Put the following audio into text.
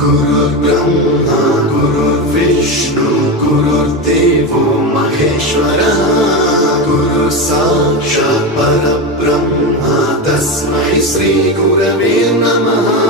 गुरुर्ब्रह्मा गुरुर्विष्णु गुरुर्देवो महेश्वरः गुरु साक्षात् परब्रह्म तस्मै श्री गुरवे नमः।